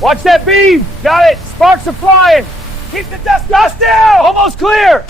Watch that beam. Got it. Sparks are flying. Keep the dust still. Almost clear.